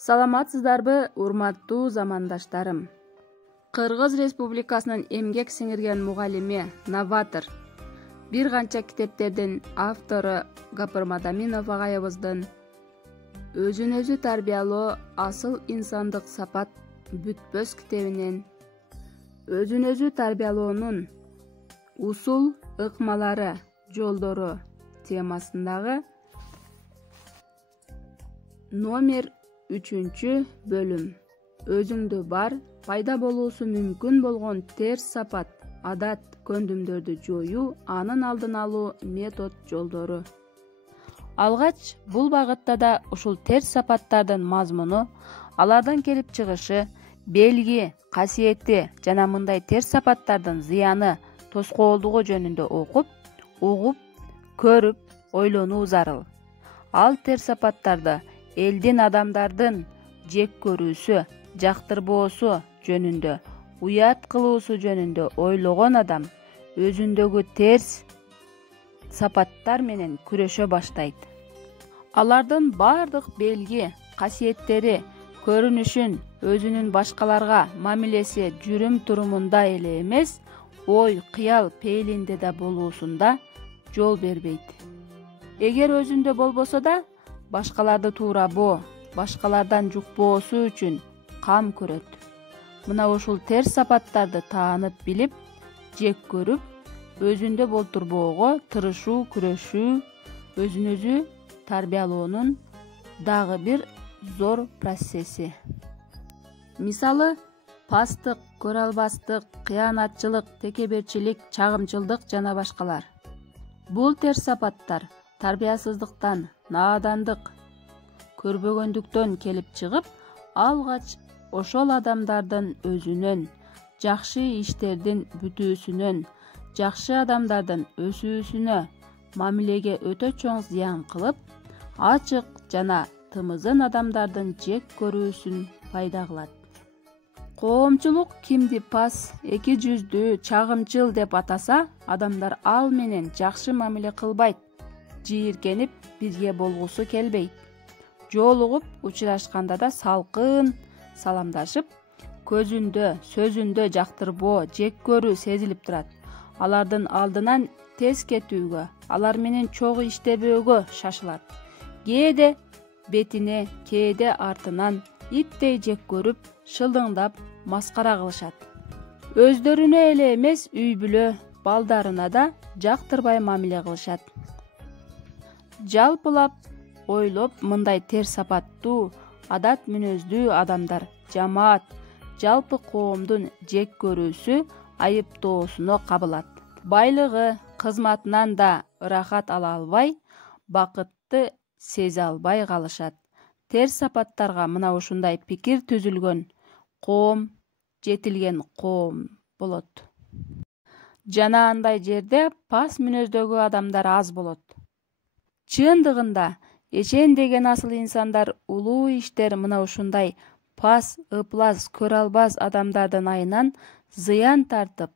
Саламатсыздарбы, урматтуу замандаштарым. Кыргыз Республикасынын эмгек сиңирген мугалими, новатор, бир канча китептердин автору Гапыр Мадаминов агайыбыздын өзүн өзү тарбиялоо асыл инсандык сапат бүтпөс китебинен өзүн өзү тарбиялоонун усул, ыкмалары, жолдору темасындагы номер 3 бөлүм. Өзүңдө бар, пайда болуусу мүмкүн болгон терс сапат, адат, көндүмдөрдү жоюу, анын алдын алуу метод жолдору. Алгач бул багытта да ушул терс сапаттардын мазмуну, алардан келип чыгышы, белги, касиети жана мындай терс сапаттардын зыяны, тоскоолдугу жөнүндө окуп, угуп, көрүп, ойлонуу зарыл. Ал терс сапаттарды элдин, адамдардын жек көрүүсү, жактырбоосу жөнүндө, уят кылуусу жөнүндө ойлогон адам өзүндөгү терс сапаттар менен күрөшө баштайт. Алардын бардык белги, касиеттери, көрүнүшүн өзүнүн башкаларга мамилеси жүрүм-турумунда эле эмес, ой, кыял, пейилинде да болуусунда жол бербейт. Эгер өзүндө болбосо да, башкаларды туурабоо, башкалардан жукпоосу үчүн кам көрөт. Мына ушул терс сапаттарды таанып билип, жек көрүп, өзүндө болтурбоого тырышуу, күрөшүү, өзүн өзү тарбиялоонун дагы бир зор процесси. Мисалы, пастык, көрө албастык, кыянатчылык, текеберчилик, чагымчылдык жана башкалар. Бул терс сапаттар тарбиясыздыктан, наадандык, көрбөгөндүктөн келип чыгып, алгач ошол адамдардын өзүнөн, жакшы иштердин бүтүүсүнөн, жакшы адамдардын өсүүсүнө, мамилеге өтө чоң зыян кылып, ачык жана тымызын адамдардын жек көрүүсүн пайда кылат. Коомчулук кимди пас, эки жүздүү, чагымчыл деп атаса, адамдар ал менен жакшы мамиле кылбайт, жийиркенип бирге болгусу келбейт. Жолугуп, учурашканда да салкын саламдашып, көзүндө, сөзүндө жактырбоо, жек көрүү сезилип турат. Алардын алдынан тез кетүүгө, алар менен чогуу иштебөөгө шашылат. Кээде бетине, кээде артынан иттей жек көрүп, шылдыңдап, маскара кылышат. Өздөрүнө эле эмес, үй бүлө, балдарына да жактырбай мамиле кылышат. Жалпылап ойлоп, мындай терс сапаттуу, адат мүнөздүү адамдар жамаат, жалпы коомдун жек көрүүсү, айыптоосуна кабылат. Байлыгы, кызматынан да ырахат ала албай, бакытты сезе албай калышат. Терс сапаттарга мына ушундай пикир түзүлгөн коом жетилген коом болот. Жана андай жерде пас мүнөздөгү адамдар аз болот. Чындыгында эчен деген асыл инсандар, улуу иштер мына ушундай пас, ыплас, көрө албас адамдардын айынан зыян тартып,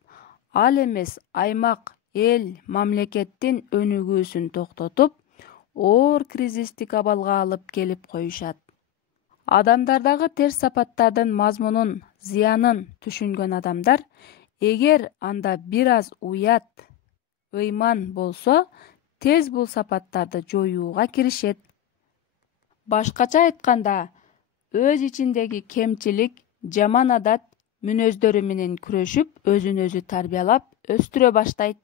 ал эмес аймак, эл, мамлекеттин өнүгүүсүн токтотуп, оор кризистик абалга алып келип коюшат. Адамдардагы терс сапаттардын мазмунун, зыянын түшүнгөн адамдар, эгер анда бир аз уят, ыйман болсо, тез бул сапаттарды жоюуга киришет. Башкача айтканда, өз ичиндеги кемчилик, жаман адат, мүнөздөрү менен күрөшүп, өзүн өзү тарбиялап, өстүрө баштайт.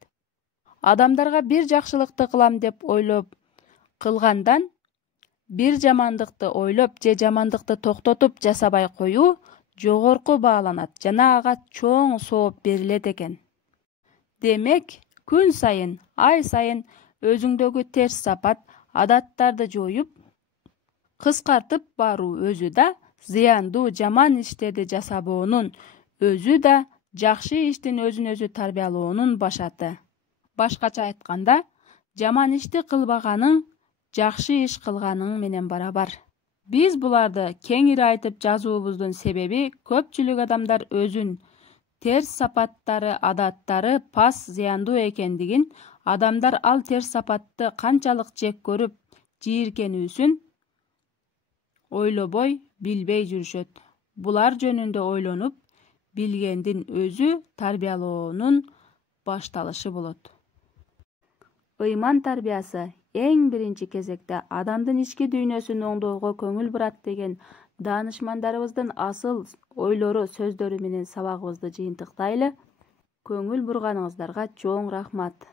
Адамдарга бир жакшылыкты кылам деп ойлоп кылгандан, бир жамандыкты ойлоп же жамандыкты токтотуп жасабай коюу жогорку бааланат жана ага чоң сооп берилет экен. Демек, күн сайын, ай сайын өзүңдөгү терс сапат, адаттарды жоюп, кыскартып баруу өзү да зыяндуу, жаман иштерди жасабоонун, өзү да жакшы иштин өзүн өзү тарбиялоонун башаты. Башкача айтканда, жаман ишти кылбаганың, жакшы иш кылганың менен барабар. Биз буларды кеңири айтып жазуубуздун себеби, көпчүлүк адамдар өзүн терс сапаттары, адаттары пас, зыяндуу экендигин, адамдар ал терс сапатты канчалык жек көрүп, жийиркенүүсүн ойлобой, билбей жүрүшөт. Булар жөнүндө ойлонуп, билгендин өзү тарбиялоонун башталышы болот. Ыйман тарбиясы эң биринчи кезекте адамдын ички дүйнөсүн оңдоого көңүл бурат деген даанышмандарыбыздын асыл ойлору, сөздөрү менен сабагыбызды жыйынтыктайлы. Көңүл бурганыңыздарга чоң рахмат.